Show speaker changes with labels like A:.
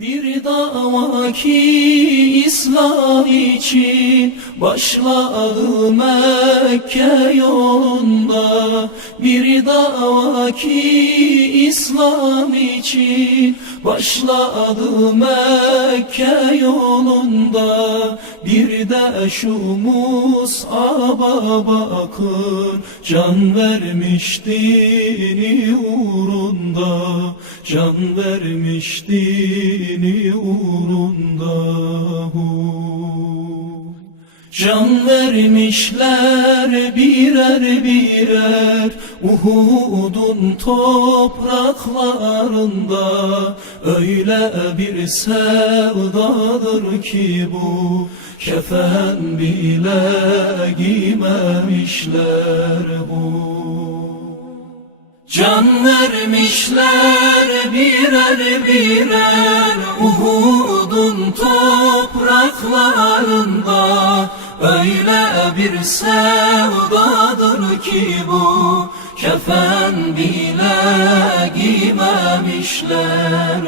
A: Bir dava ki İslam için başladı Mekke yolunda. Bir dava ki İslam için başladı Mekke yolunda. Bir de şu Mus'ab'a bakın can vermiş dini uğrunda Can vermiş dini uğrunda hu. Can vermişler birer birer Uhud'un topraklarında. Öyle bir sevdadır ki bu. Kefen bile giymemişler bu Can vermişler birer birer Uhud'un topraklarında. Öyle bir sevdadır ki bu Kefen bile giymemişler